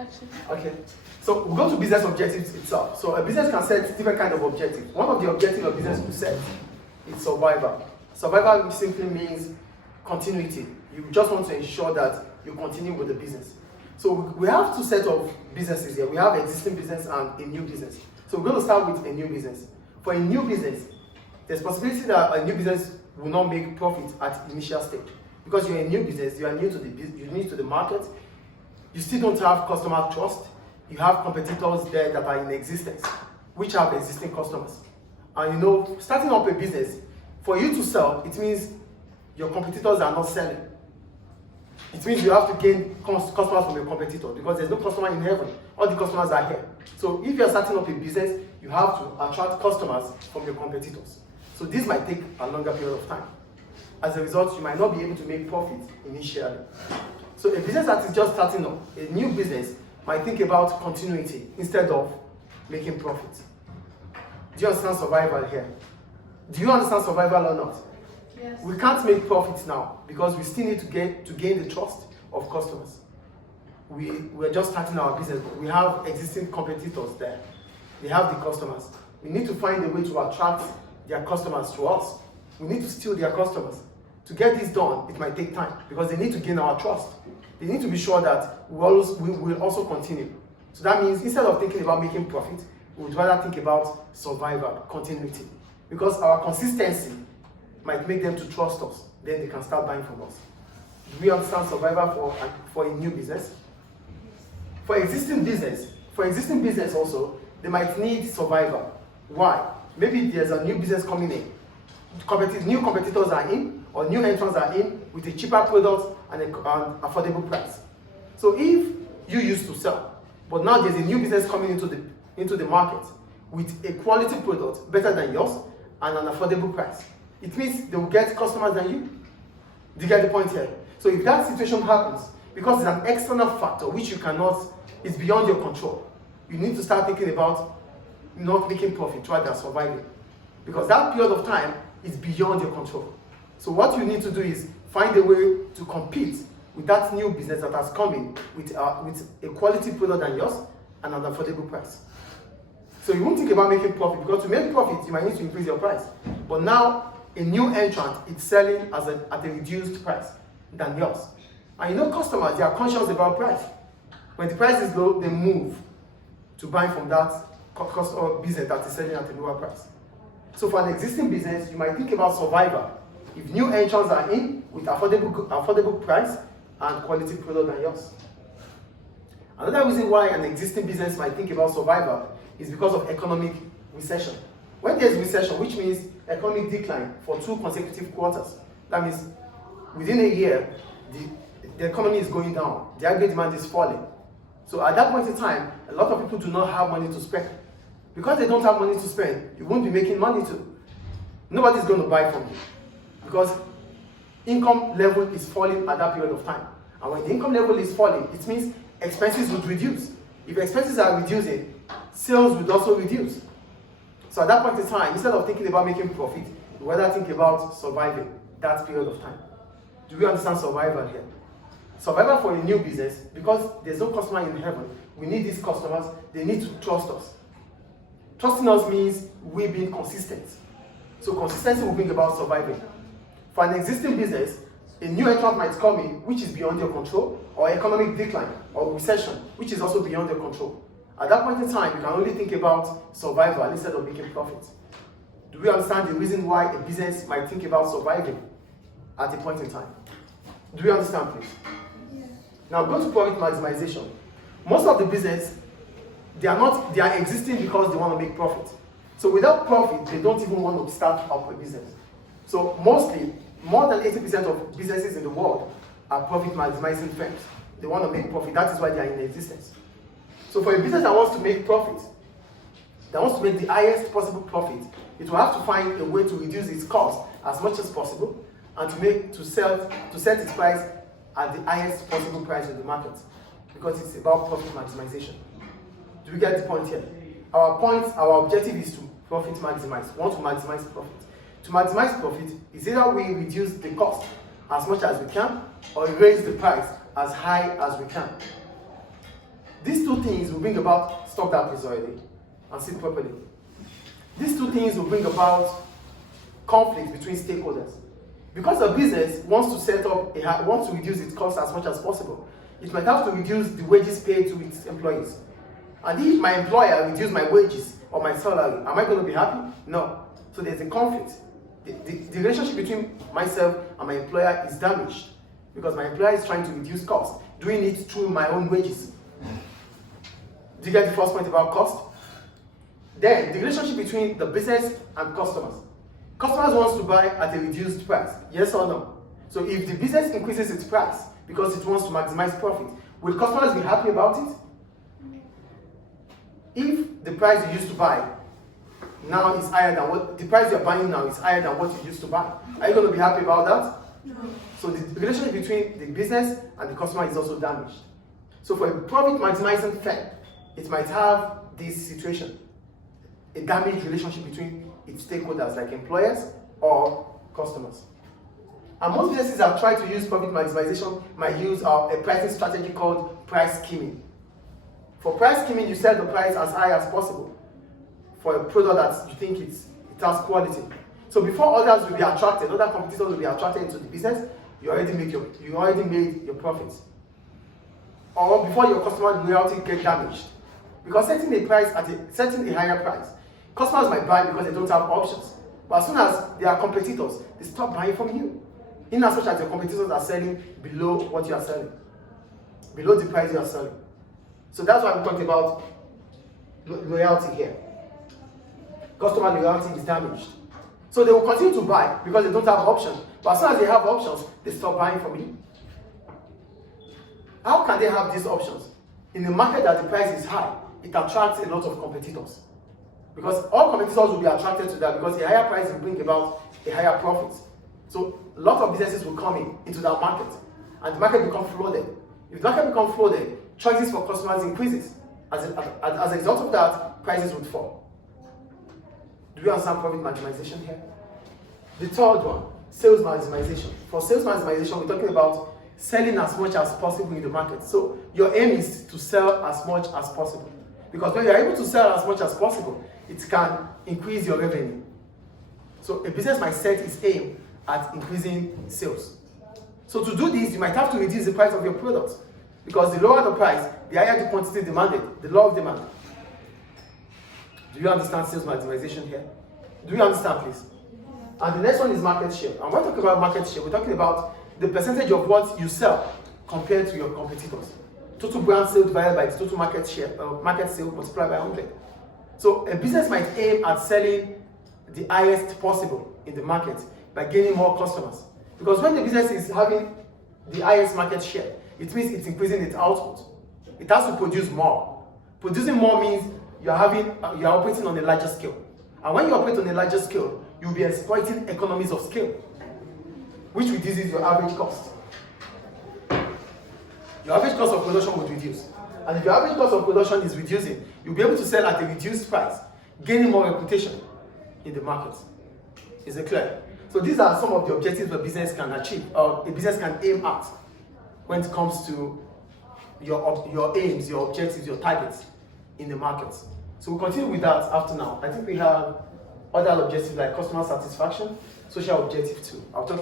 actually. Okay. So we'll go to business objectives itself. So a business can set different kind of objectives. One of the objectives of business will set is survival. Survival simply means continuity. You just want to ensure that you continue with the business. So we have two sets of businesses here. We have existing business and a new business. So we're going to start with a new business. For a new business, there's possibility that a new business will not make profit at initial stage. Because you're a new business, you are new to the business, you're new to the market, you still don't have customer trust, you have competitors there that are in existence, which have existing customers. And you know, starting up a business, for you to sell, it means your competitors are not selling. It means you have to gain customers from your competitor because there's no customer in heaven. All the customers are here. So if you're starting up a business, you have to attract customers from your competitors. So this might take a longer period of time. As a result, you might not be able to make profit initially. So a business that is just starting up, a new business, might think about continuity instead of making profit. Do you understand survival here? Do you understand survival or not? Yes. We can't make profits now because we still need to gain the trust of customers. We're just starting our business, but we have existing competitors there. They have the customers. We need to find a way to attract their customers to us. We need to steal their customers. To get this done, it might take time because they need to gain our trust. They need to be sure that we will also continue. So that means instead of thinking about making profit, we would rather think about survival, continuity. Because our consistency might make them to trust us. Then they can start buying from us. Do we understand survival for a new business? For existing business also, they might need survival. Why? Maybe there's a new business coming in. New competitors are in, or new entrants are in with a cheaper product and an affordable price. So if you used to sell, but now there's a new business coming into the market with a quality product better than yours and an affordable price, it means they will get customers than you. Do you get the point here? So if that situation happens, because it's an external factor which it's beyond your control, you need to start thinking about not making profit rather than surviving. Because that period of time is beyond your control. So what you need to do is find a way to compete with that new business that has come in with a quality product than yours and an affordable price. So you won't think about making profit because to make profit, you might need to increase your price. But now, a new entrant is selling at a reduced price than yours. And you know customers, they are conscious about price. When the price is low, they move to buy from that customer business that is selling at a lower price. So for an existing business, you might think about survival. If new entrants are in with affordable price and quality product than yours. Another reason why an existing business might think about survival is because of economic recession. When there's recession, which means economic decline for 2 consecutive quarters, that means within a year, the economy is going down, the aggregate demand is falling. So at that point in time, a lot of people do not have money to spend. Because they don't have money to spend, you won't be making money too. Nobody's going to buy from you. Because income level is falling at that period of time. And when the income level is falling, it means expenses would reduce. If expenses are reducing, sales would also reduce. So at that point in time, instead of thinking about making profit, you rather think about surviving that period of time. Do we understand survival here? Survival for a new business, because there's no customer in heaven, we need these customers, they need to trust us. Trusting us means we being consistent. So consistency will bring about surviving. For an existing business, a new entrant might come in, which is beyond your control, or economic decline, or recession, which is also beyond your control. At that point in time, you can only think about survival instead of making profit. Do we understand the reason why a business might think about surviving at a point in time? Do we understand, please? Yeah. Now go to profit maximization. Most of the business, they are existing because they want to make profit. So without profit, they don't even want to start up a business. So mostly, more than 80% of businesses in the world are profit maximizing firms. They want to make profit. That is why they are in existence. So for a business that wants to make profit, that wants to make the highest possible profit, it will have to find a way to reduce its cost as much as possible and to set its price at the highest possible price in the market, because it's about profit maximization. Do we get the point here? Our objective is to profit maximize. We want to maximize profit. To maximize profit is either we reduce the cost as much as we can or raise the price as high as we can. This two things will bring about, stop that please already, and sit properly. These two things will bring about conflict between stakeholders. Because a business wants to set up, wants to reduce its costs as much as possible, it might have to reduce the wages paid to its employees. And if my employer reduces my wages or my salary, am I going to be happy? No. So there's a conflict. The relationship between myself and my employer is damaged because my employer is trying to reduce costs, doing it through my own wages. Do you get the first point about cost? Then, the relationship between the business and customers. Customers want to buy at a reduced price, yes or no? So if the business increases its price because it wants to maximize profit, will customers be happy about it? If the price you used to buy now is higher than what, the price you're buying now is higher than what you used to buy, are you going to be happy about that? No. So the relationship between the business and the customer is also damaged. So for a profit maximizing firm, it might have this situation, a damaged relationship between its stakeholders like employers or customers. And most businesses that try to use profit maximization might use a pricing strategy called price skimming. For price skimming, you set the price as high as possible for a product that you think it has quality. So before others will be attracted, other competitors will be attracted into the business, you already made your profits. Or before your customer loyalty gets damaged. Because setting a higher price, customers might buy because they don't have options. But as soon as they are competitors, they stop buying from you. In as much as your competitors are selling below what you are selling, below the price you are selling. So that's why I'm talking about loyalty here. Customer loyalty is damaged. So they will continue to buy because they don't have options. But as soon as they have options, they stop buying from you. How can they have these options? In a market that the price is high, it attracts a lot of competitors. Because all competitors will be attracted to that because a higher price will bring about a higher profit. So a lot of businesses will come into that market and the market becomes flooded. If the market becomes flooded, choices for customers increases. As a result of that, prices would fall. Do you understand profit maximization here? The third one, sales maximization. For sales maximization, we're talking about selling as much as possible in the market. So your aim is to sell as much as possible. Because when you're able to sell as much as possible, it can increase your revenue. So a business might set its aim at increasing sales. So to do this, you might have to reduce the price of your product. Because the lower the price, the higher the quantity demanded, the law of demand. Do you understand sales maximization here? Do you understand, please? And the next one is market share. And when we're talking about market share, we're talking about the percentage of what you sell compared to your competitors. Total brand sales divided by the total market share, market sale multiplied by 100. So a business might aim at selling the highest possible in the market by gaining more customers. Because when the business is having the highest market share, it means it's increasing its output. It has to produce more. Producing more means you're operating on a larger scale. And when you operate on a larger scale, you'll be exploiting economies of scale, which reduces your average cost. Your average cost of production would reduce. And if your average cost of production is reducing, you'll be able to sell at a reduced price, gaining more reputation in the market. Is it clear? So these are some of the objectives a business can achieve, or a business can aim at when it comes to your aims, your objectives, your targets in the market. So we'll continue with that after now. I think we have other objectives like customer satisfaction, social objective too. I'll talk